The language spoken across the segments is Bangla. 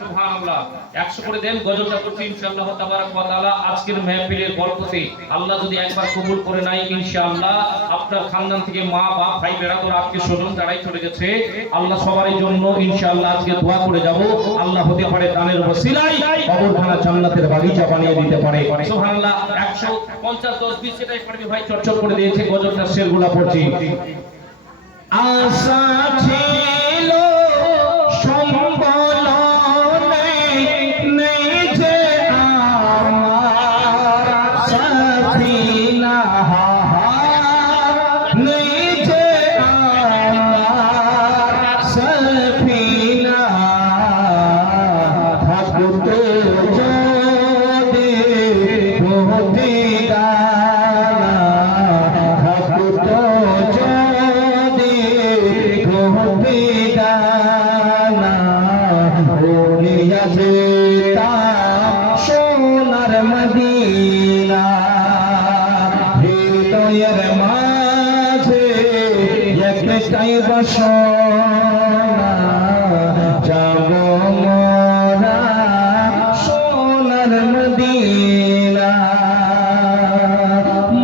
সুবহানাল্লাহ 100 করে দেন গজলটা করছি ইনশাআল্লাহ তাবারাক ওয়া তাআলা আজকের মাহফিলের বরকতে আল্লাহ যদি একবার কবুল করে নেয় ইনশাআল্লাহ আপনার খানদান থেকে মা বাপ ভাই বেরাদর আত্মীয় স্বজন যারাই চলে গেছে আল্লাহ সবার জন্য ইনশাআল্লাহ আজকে দোয়া করে যাব আল্লাহ হতে পারে দানের ওসিলায় কবরখানা জান্নাতের বাগিচা বানিয়ে দিতে পারে সুবহানাল্লাহ 150 10 20 সেটাই পারবি ভাই চটচট করে দিয়েছে গজলটা শেরগুলা পড়ছি আশা ছিল সম্বল নেই যে আমার সাথীনা নেই যে আমার সফিনা থাকতো যদি হতে গানা থাকতো যদি হতে গানা উড়িয়া যেতাম সোনার মদিনা হৃদয়ের মাঝে একটাই বাসনা যাব মোরা সোনার মদিনা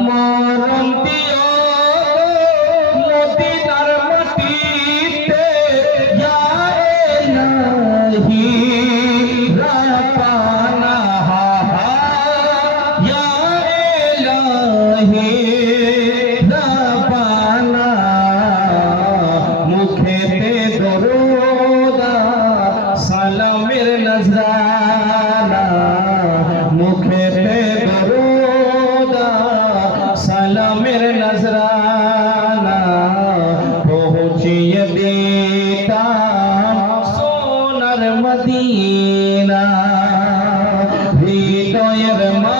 মরণ দিও মদিনার মাটিতে ইয়া ইলাহি রাব্বানা ইয়া ইলাহি রাব্বানা মুখেতে দরুদ সালামের নজরানা মুখেতে দরুদ সালামের নজরানা পৌঁছিয়ে দিতাম সোনার মদিনা হৃদয়ের মা